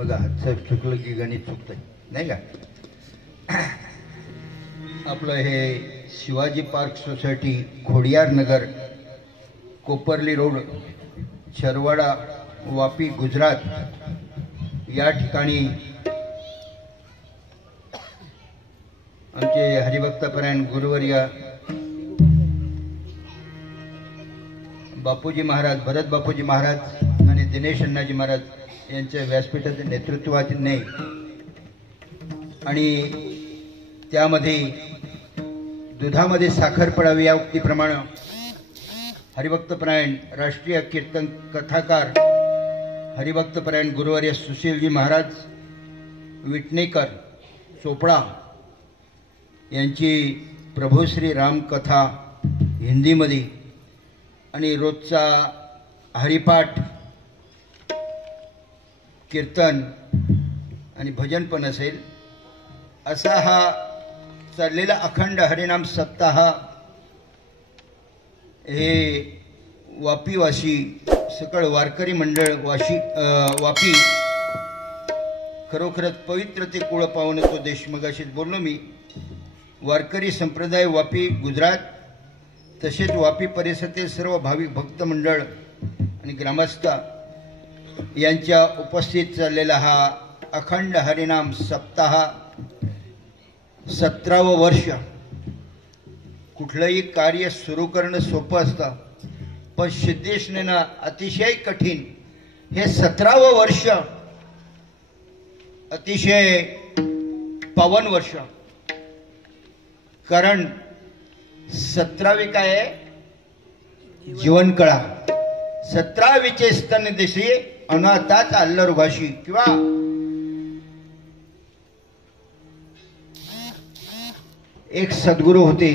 बघा हातचं चुकलं की गणित चुकतंय नाही का. आपलं हे शिवाजी पार्क सोसायटी, खोडियार नगर, कोपरली रोड, छरवाडा, वापी, गुजरात या ठिकाणी आमचे हरिभक्तपरायण गुरुवर्य बापूजी महाराज, भरत बापूजी महाराज आणि दिनेश अण्णाजी महाराज यांच्या व्यासपीठाच्या नेतृत्वाने आणि त्यामध्ये दुधामध्ये साखर पडावी या उक्तीप्रमाणे हरिभक्तपरायण राष्ट्रीय कीर्तन कथाकार हरिभक्तपरायण गुरुवर्य सुशीलजी महाराज विटणेकर चोपडा यांची प्रभुश्री रामकथा हिंदीमध्ये आणि रोजचा हरिपाठ, कीर्तन आणि भजन पण असेल असा हा चाललेला अखंड हरिनाम सप्ताह हे वापीवासी सकळ वारकरी मंडळ वापी खरोखरच पवित्र ते कुळ पावन तो देश. मगाशीच बोललो मी. वारकरी संप्रदाय वापी गुजरात तसेच वापी परिसरातील सर्व भाविक भक्त मंडळ आणि ग्रामस्थ यांच्या उपस्थित चाललेला हा अखंड हरिनाम सप्ताह 17वं वर्ष. कुठलंही कार्य सुरू करणं सोपं असतं पण सिद्धेशनं अतिशय कठीण हे 17वं वर्ष अतिशय पावन वर्ष. कारण 17वी काय आहे जीवनकळा, 17वीचे स्तन दिशी अनाथाच अल्लर भाषी किंवा एक सद्गुरू होते,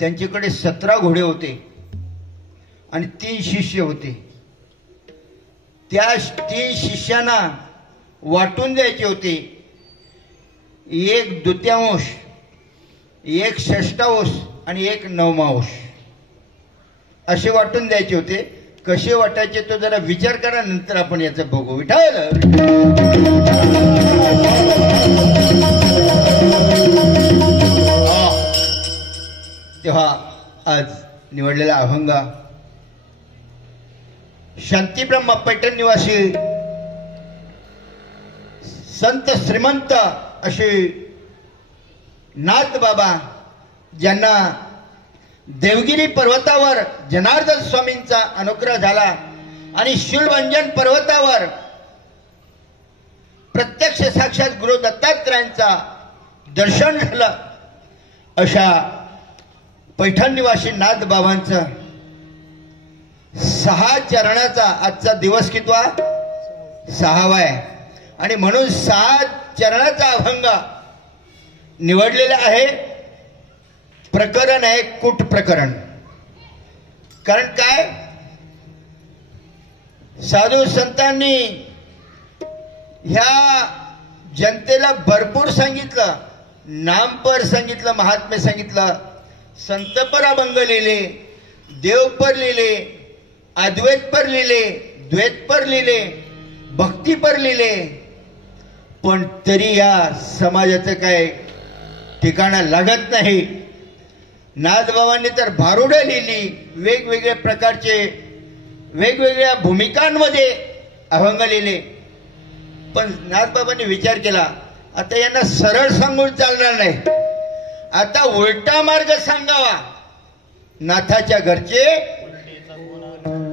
त्यांच्याकडे 17 घोडे होते आणि 3 शिष्य होते. त्या 3 शिष्यांना वाटून द्यायचे होते. 1/2, 1/6 आणि 1/9 असे वाटून द्यायचे होते. कसे वाटायचे तो जरा विचार करा, नंतर आपण याचं बघू. विठाल तेव्हा आज निवडलेला अभंग शांतीब्रह्म पैठण निवासी संत श्रीमंत असे नाथ बाबा, ज्यांना देवगिरी पर्वतावर जनार्दन स्वामींचा अनुग्रह झाला आणि शिलभंजन पर्वतावर प्रत्यक्ष साक्षात गुरु दत्तात्रयांचा दर्शन झालं, अशा पैठण निवासी नाथ बाबांचा 6 चरणाचा आजचा दिवस कितवा 6वा आहे आणि म्हणून 6 चरणाचा अभंग निवडलेला आहे. प्रकरण आहे कूट प्रकरण. कारण काय, साधू संतांनी ह्या जनतेला भरपूर सांगितलं, नामपर सांगितलं, महात्म्य सांगितलं, संतपर अभंग लिहिले, देवपर लिहिले, अद्वैतपर लिहिले, द्वैतपर लिहिले, भक्तीपर लिहिले. पण तरी या समाजाचं काय ठिकाणा लागत नाही. नाथबाबांनी तर भारुडं लिहिली, वेगवेगळ्या प्रकारचे वेगवेगळ्या भूमिकांमध्ये अभंग लिहिले. पण नाथबाबांनी विचार केला, आता यांना सरळ सांगून चालणार नाही, आता उलटा मार्ग सांगावा. नाथाच्या घरचे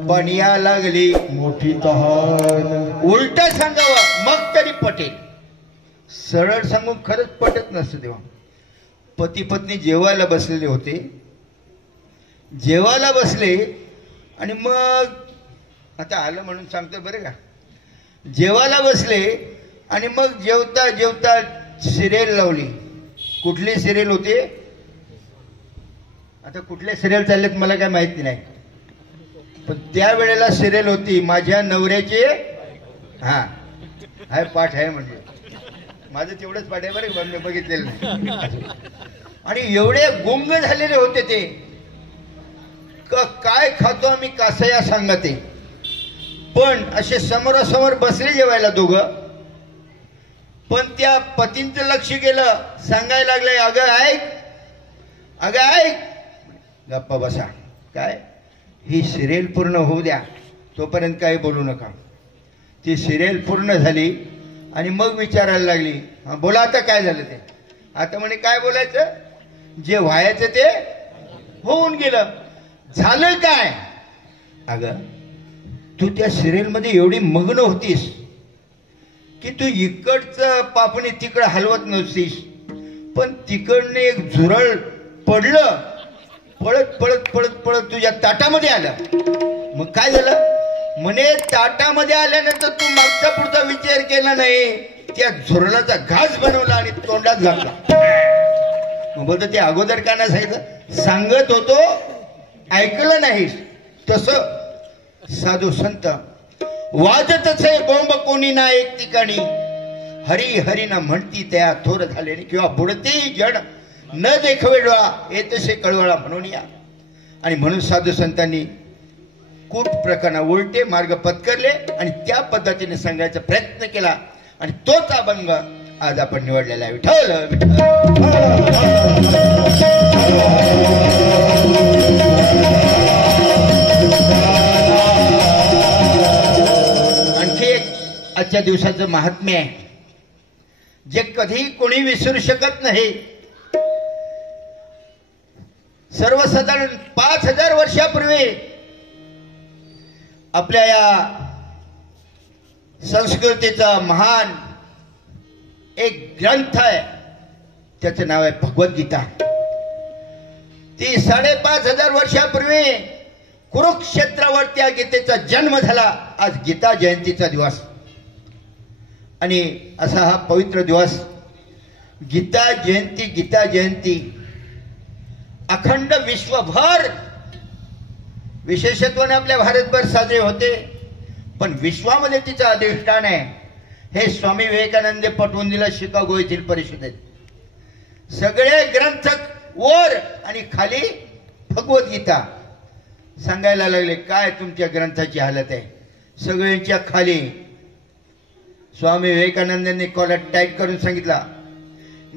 बनिया लागली मोठी तहान. उलट सांगावं मग तरी पटेल. सरळ सांगून खरंच पटत नसतं. तेव्हा पती पत्नी जेवायला बसलेले होते. जेवायला बसले आणि मग आता आलं म्हणून सांगतो बरं का. जेवायला बसले आणि मग जेवता जेवता सिरियल लावली. कुठली सिरियल होती, आता कुठले सिरियल चाललेत मला काय माहिती नाही, पण त्यावेळेला सिरियल होती माझ्या नवऱ्याचे. हाय पाठ आहे म्हणजे माझं तेवढंच पाठ आहे बरं, मी बघितलेलं नाही. आणि एवढे गुंग झालेले होते ते काय खातो आम्ही कासया सांगते. पण असे समोरासमोर बसले जेवायला दोघं. पण त्या पतींचं लक्ष गेलं, सांगायला लागले, अगं ऐक, अगं ऐक. गप्पा बसा. काय, ही सिरियल पूर्ण होऊ द्या, तोपर्यंत काही बोलू नका. ती सिरियल पूर्ण झाली आणि मग विचारायला लागली, हा बोला आता काय झालं ते. आता म्हणे काय बोलायचं, जे व्हायचं ते होऊन गेलं. झालं काय, अगं तू त्या सिरियल मध्ये एवढी मग्न होतीस की तू इकडचं पापणी तिकडं हलवत नव्हतीस, पण तिकडने एक झुरळ पडलं, पळत पळत पळत पळत तुझ्या ताटामध्ये आलं. मग काय झालं म्हणे, ताटामध्ये आल्यानंतर तू मागचा पुढचा विचार केला नाही, त्या झुरळाचा घास बनवला आणि तोंडात घातला. मग बोलतो ते अगोदर का नाही सांगितलं, सांगत होतो ऐकलं नाहीस. तसं साधू संत वाजतच आहे बोंब कोणी ना एक ठिकाणी, हरी हरी ना म्हणती त्या थोर झाले किंवा बुडते जड न देखवे डोळा येतसे कळवळा म्हणून या. आणि म्हणून साधू संतांनी कूट प्रकरण उलटे मार्ग पत्करले आणि त्या पद्धतीने सांगायचा प्रयत्न केला आणि तोच अभंग आज आपण निवडलेला आहे. विठ्ठल विठ्ठल. आणखी एक आजच्या दिवसाचं महात्म्य आहे, जे कधी कोणी विसरू शकत नाही. सर्वसाधारण 5000 वर्षापूर्वी आपल्या या संस्कृतीचा महान एक ग्रंथ आहे, त्याचं नाव आहे भगवद्गीता. ती 5500 वर्षापूर्वी कुरुक्षेत्रावर त्या गीतेचा जन्म झाला. आज गीता जयंतीचा दिवस आणि असा हा पवित्र दिवस गीता जयंती. गीता जयंती अखंड विश्वभर विशेषत्वाने आपल्या भारतभर साजरे होते, पण विश्वामध्ये तिचं अधिष्ठान आहे. हे स्वामी विवेकानंद पटवून दिलं शिकागो येथील परिषदेत. सगळे ग्रंथ वर आणि खाली भगवद्गीता. सांगायला लागले काय तुमच्या ग्रंथाची हालत आहे. सगळ्यांच्या खाली स्वामी विवेकानंदांनी कॉलर टाईप करून सांगितला,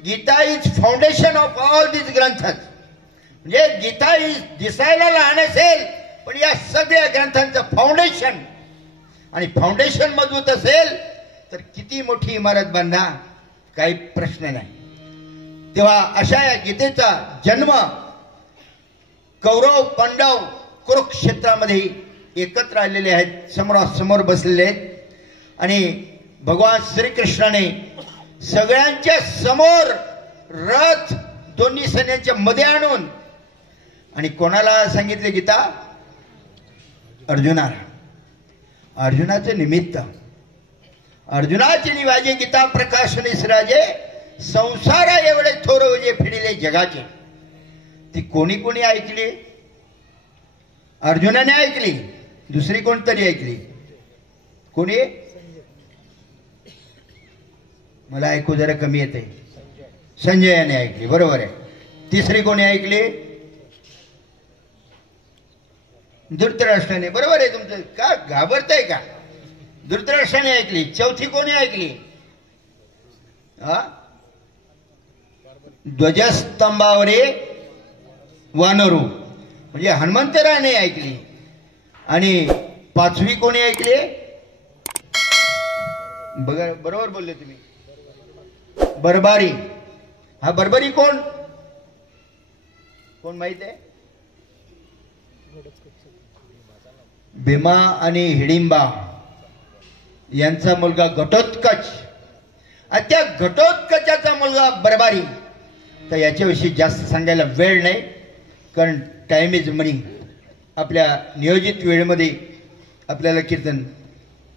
Gita is foundation of all this ग्रंथस. म्हणजे गीता इज दिसायला लहान असेल, पण या सगळ्या ग्रंथांचं फाउंडेशन, आणि फाउंडेशन मजबूत असेल तर किती मोठी इमारत बांधा, काही प्रश्न नाही. तेव्हा अशा या गीतेचा जन्म कौरव पांडव कुरुक्षेत्रामध्ये एकत्र आलेले आहेत, समोरासमोर बसलेले आहेत. आणि भगवान श्रीकृष्णाने सगळ्यांच्या समोर रथ दोन्ही सैन्यांच्या मध्ये आणून, आणि कोणाला सांगितले गीता, अर्जुनाला. अर्जुनाचे निमित्त, अर्जुनाचे निवाजे गीता प्रकाशने राजे, संसारा एवढे थोर जे फिरले जगाचे. ती कोणी कोणी ऐकली, अर्जुनाने ऐकली, दुसरी कोणतरी ऐकली. कोणी, मला ऐकू जरा कमी येते, संजयाने ऐकली, बरोबर आहे. तिसरी कोणी ऐकली, धृतराष्ट्राने, बरोबर आहे तुमचं. का घाबरताय का, धृतराष्ट्राने ऐकली. चौथी कोणी ऐकली, ध्वजस्तंभावरे वानरू म्हणजे हनुमंतराने ऐकली. आणि पाचवी कोणी ऐकली, बघा बरोबर बोलले तुम्ही, बरबारी. हा बरबारी कोण कोण माहित आहे, भीमा आणि हिडिंबा यांचा मुलगा घटोत्कच. त्या घटोत्कचाचा मुलगा बरबारी. तर याच्याविषयी जास्त सांगायला वेळ नाही, कारण टाइम इज मनी. आपल्या नियोजित वेळेमध्ये आपल्याला कीर्तन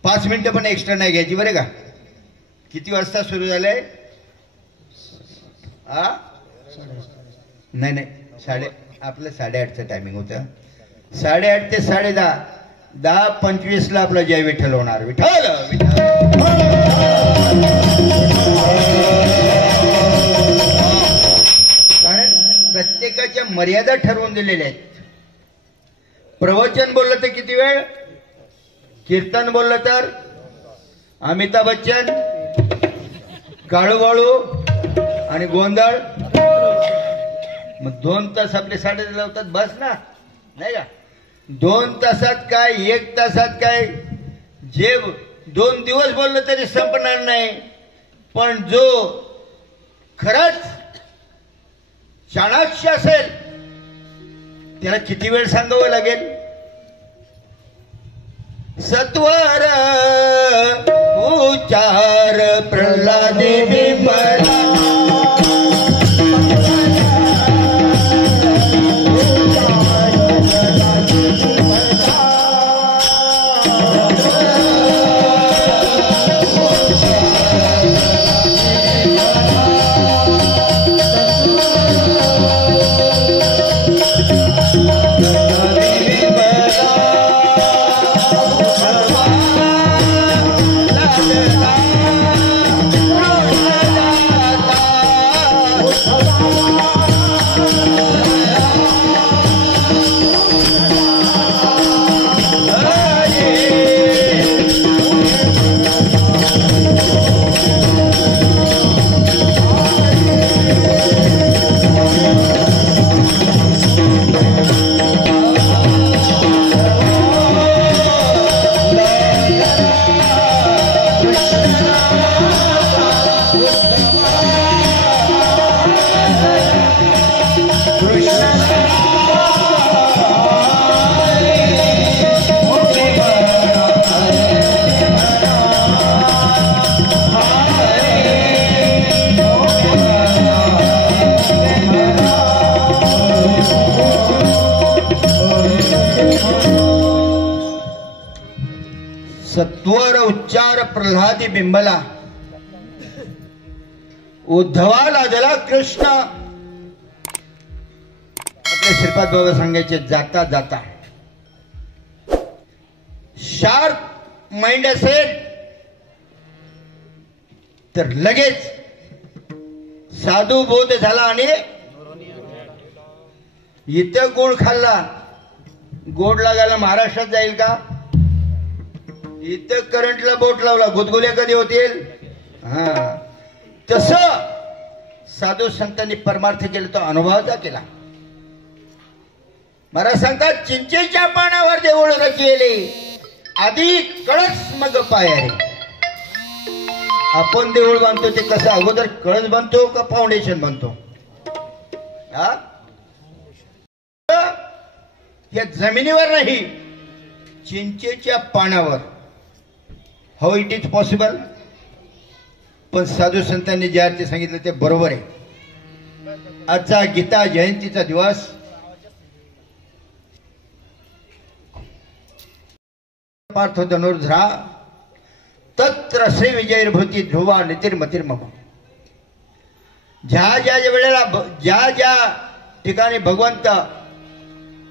5 मिनिटं पण एक्स्ट्रा नाही घ्यायची, बरे का. किती वाजता सुरू झालंय, नाही नाही आपलं 8:30चं टायमिंग होतं. 8:30 ते 10:30, 10:25 आपला जय विठ्ठल होणार. विठ्ठल कारण प्रत्येकाच्या मर्यादा ठरवून दिलेल्या आहेत. प्रवचन बोललं तर किती वेळ, कीर्तन बोललं तर अमिताभ बच्चन, काळूबाळू आणि गोंधळ. मग 2 तास आपले साडे लावतात बस ना, नाही का? 2 तासात काय, 1 तासात काय, जे 2 दिवस बोललं तरी संपणार नाही. पण जो खरंच चाणाक्ष असेल त्याला किती वेळ सांगावं लागेल? सत्वर उच्चार प्रल्हादी बिंबला, सत्वर उच्चार प्रल्हादी बिंबला, उद्धवाला जला कृष्ण. आपले श्रीपाद बाबा सांगायचे, जाता जाता शार्प माइंड असेल तर लगेच साधू बोध झाला आणि इथं गोड खाल्ला. गोड लागायला महाराष्ट्रात जाईल का? इथं करंटला बोट लावला, गुदगुल्या कधी होतील? हा, तस साधू संतांनी परमार्थ केला, तो अनुभवाचा केला. महाराज सांगतात, चिंचेच्या पानावर देऊळ रचलेले, आधी कळस मग पायारे. आपण देऊळ बांधतो ते कसं, अगोदर कळस बांधतो का फाउंडेशन बांधतो? हा, या जमिनीवर नाही, चिंचेच्या पानावर. How it is possible? पण साधू संतांनी जे अर्थ सांगितलं ते बरोबर आहे. आजचा गीता जयंतीचा दिवस पार्थ धनुर्धरा तत्र श्री विजयभूती ध्रुवा नितिर्मतिर्मम. ज्या ज्या वेळेला, ज्या ज्या ठिकाणी भगवंत,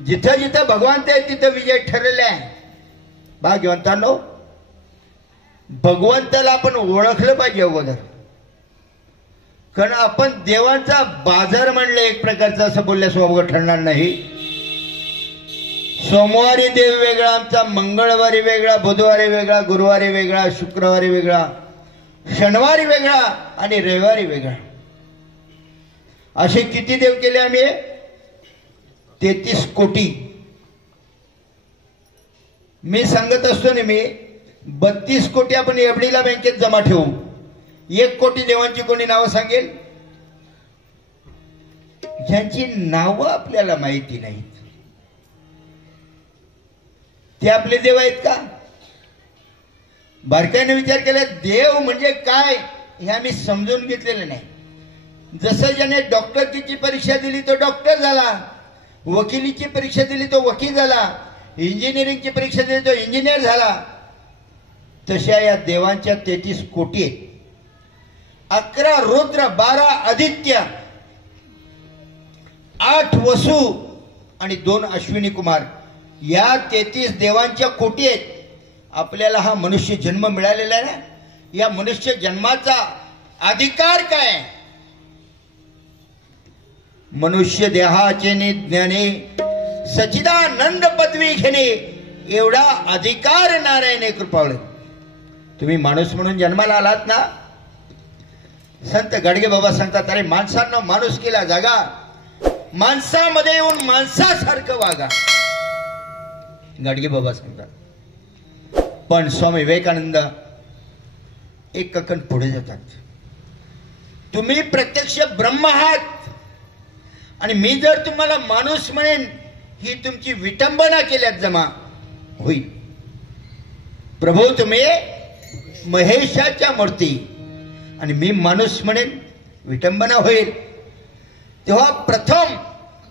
जिथं जिथं भगवंत आहे तिथं विजय ठरलेला आहे. भाग्यवंतांनो, भगवंताला आपण ओळखलं पाहिजे अगोदर. कारण आपण देवांचा बाजार म्हणलं एक प्रकारचं, असं बोलल्यास अवघड ठरणार नाही. सोमवारी देव वेगळा आमचा, मंगळवारी वेगळा, बुधवारी वेगळा, गुरुवारी वेगळा, शुक्रवारी वेगळा, शनिवारी वेगळा आणि रविवारी वेगळा. असे किती देव केले आम्ही? 33 कोटी. मी सांगत असतो नेहमी, 32 कोटी आपण एफडीला बँकेत जमा ठेवू. 1 कोटी देवांची कोणी नावं सांगेल? ज्यांची नावं आपल्याला माहिती नाहीत ते आपले देव आहेत का? बारकाईने विचार केला, देव म्हणजे काय हे आम्ही समजून घेतलेलं नाही. जसं ज्याने डॉक्टरकीची परीक्षा दिली तो डॉक्टर झाला, वकिलीची परीक्षा दिली तो वकील झाला, इंजिनिअरिंगची परीक्षा दिली तो इंजिनियर झाला, तशा या देवांच्या 33 कोटी आहेत. 11 रुद्र, 12 आदित्य, 8 वसु आणि 2 अश्विनी कुमार, या 33 देवांच्या कोटी आहेत. आपल्याला हा मनुष्य जन्म मिळालेला आहे ना, या मनुष्य जन्माचा अधिकार काय? मनुष्य देहाचे ज्ञाने सचिदानंद पदवी घेणे एवढा अधिकार नारायण कृपावळे. तुम्ही माणूस म्हणून जन्माला आलात ना. संत गाडगे बाबा सांगतात, अरे माणसांना माणूस केला जागा, माणसामध्ये येऊन माणसासारखं वागा. गाडगे बाबा सांगतात. पण स्वामी विवेकानंद एक ककन पुढे जातात. तुम्ही प्रत्यक्ष ब्रह्म आहात आणि मी जर तुम्हाला माणूस म्हणेन ही तुमची विटंबना केल्यात जमा होईल. प्रभू तुम्ही महेशाच्या मूर्ती आणि मी माणूस म्हणेन विटंबना होईल. तेव्हा प्रथम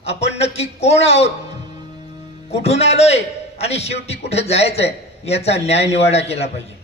आपण नक्की कोण आहोत, कुठून आलोय आणि शेवटी कुठे जायचंय याचा न्याय निवाडा केला पाहिजे.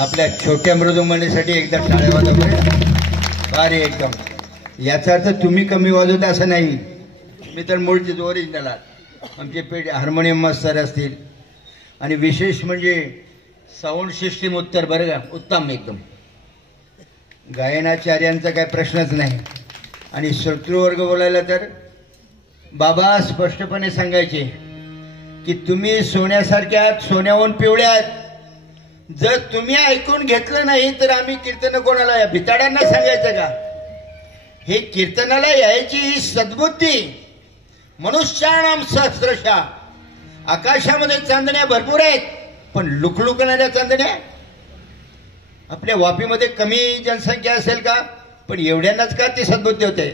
आपल्या छोट्या मृदुंगणीसाठी एकदा टाळ्या वाजवा. अरे एकदम याचा अर्थ तुम्ही कमी वाजवता असं नाही. मी तर मूळचे ओरिजिनल आहात. आमचे पेट हार्मोनियम मास्तर असतील आणि विशेष म्हणजे साऊंड सिस्टीम उत्तर बरं का उत्तम एकदम. गायनाचार्यांचा काय प्रश्नच नाही. आणि श्रोतृवर्ग बोलायला तर बाबा स्पष्टपणे सांगायचे की तुम्ही सोन्यासारख्या सोन्याहून पिवळ्यात. जर तुम्ही ऐकून घेतलं नाही तर आम्ही कीर्तन कोणाला या भिताड्यांना सांगायचं का. हे कीर्तनाला यायची ही सद्बुद्धी. मनुष्याणाम सहस्रशा. आकाशामध्ये चांदण्या भरपूर आहेत पण लुकलुकणाऱ्या चांदण्या. आपल्या वापीमध्ये कमी जनसंख्या असेल का पण एवढ्यांनाच का ती सद्बुद्धी होते.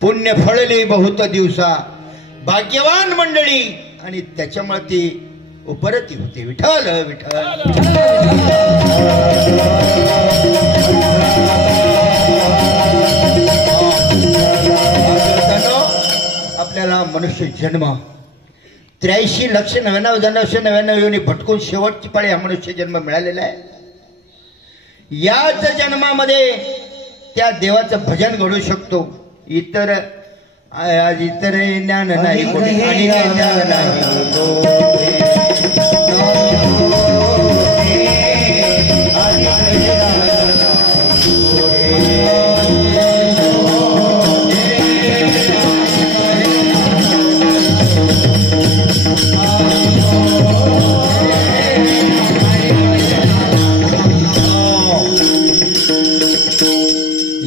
पुण्य फळले बहुत दिवसा भाग्यवान मंडळी आणि त्याच्यामुळे ती उपरती होते. विठ्ठल विठ्ठल. आपल्याला मनुष्य जन्म 83,99,99 योनी भटकून शेवटची पाळी हा मनुष्य जन्म मिळालेला आहे. याच जन्मामध्ये त्या देवाचं भजन घडू शकतो. इतर ज्ञान नाही आणि ज्ञान नाही.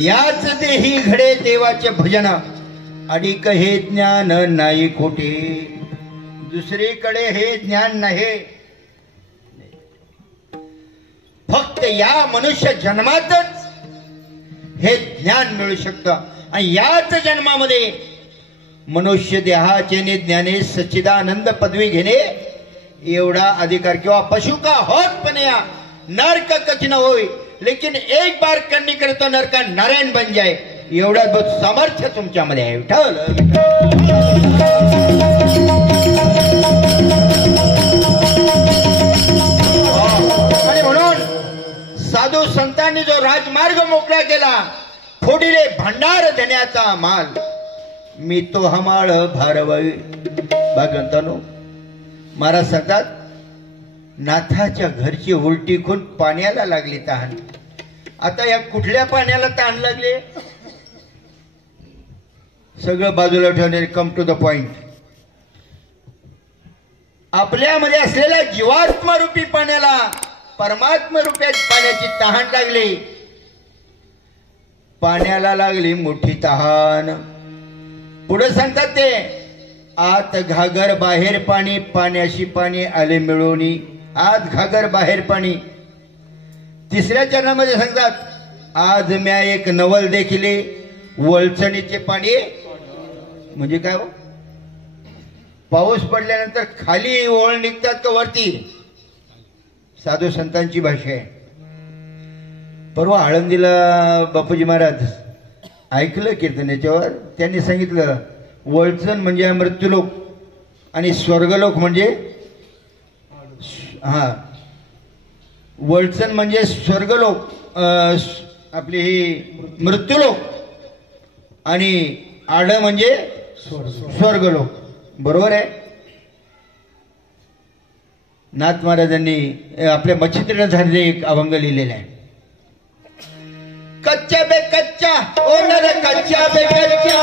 याच देही घडे देवाचे भजन अधिक हे ज्ञान नाही खोटे. दुसरीकडे हे ज्ञान नाही. फक्त या मनुष्य जन्मातच हे ज्ञान मिळू शकतं. आणि याच जन्मामध्ये मनुष्य देहाचे ज्ञाने सच्चिदानंद पदवी घेणे एवढा अधिकार किंवा पशु का होत पण या नरक कच न होय लेकिन एक बार करनी करे तो नर का नारायण बन जाए. एवढा बहुत सामर्थ्य तुमच्यामध्ये आहे. विठ्ठल. आणि म्हणून साधू संतांनी जो राजमार्ग मोकळा केला फोडिले भांडार देण्याचा माल मी तो हमाळ भारवाई. भागवंतानो महाराज सांगतात नाथाच्या घरची उलटी खून पाण्याला लागली तहान. आता या कुठल्या पाण्याला तहान लागले सगळं बाजूला ठेवणे. Come to the point. आपल्यामध्ये असलेल्या जीवात्मा रूपी पाण्याला परमात्मा रूपी पाण्याची तहान लागली. पाण्याला लागली मोठी तहान. पुढे सांगतात ते, आत घागर बाहेर पाणी, पाण्याशी पाणी आले मिळवणी. आत घागर बाहेर पाणी. तिसऱ्या चरणामध्ये सांगतात, आज म्या एक नवल देखिले, वळचणीचे पाणी. म्हणजे काय हो, पाऊस पडल्यानंतर खाली ओळ निघतात का वरती? साधू संतांची भाषा आहे. परवा आळंदीला बापूजी महाराज ऐकलं कीर्तन याच्यावर. त्यांनी सांगितलं, वळचण म्हणजे मृत्यूलोक आणि स्वर्गलोक म्हणजे, हा, वळचण म्हणजे स्वर्गलोक, आपली ही मृत्यूलोक, आणि आड म्हणजे स्वर्गलोक. बरोबर आहे. नाथ महाराजांनी आपल्या मच्छिंद्र झालेले एक अभंग लिहिलेला आहे. कच्चा बे कच्चा ओ नर कच्चा बे कच्चा,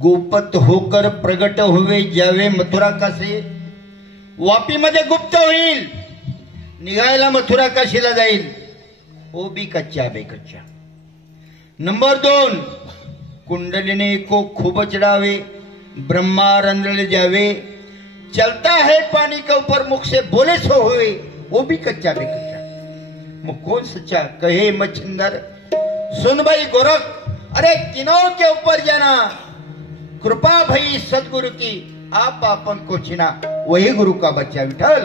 गोपत होकर प्रगट होवे ज्यावे मथुरा काशी. वापीमध्ये गुप्त होईल, निघायला मथुरा काशीला जाईल. ओ बी कच्चा बे कच्चा. नंबर 2, कुंडलीने को खूब चढ़ावे, ब्रह्मा रंध्र जावे, चलता है पानी के ऊपर मुख से बोले सो हुए. वो भी कच्चा बे कच्चा. मग कौन सच्चा? कहे मच्छिंदर सुन भाई गोरख, अरे किनारों के ऊपर जाना, कृपा भई सदगुरु की, आप अपन को छिना, वही गुरु का बच्चा. विठल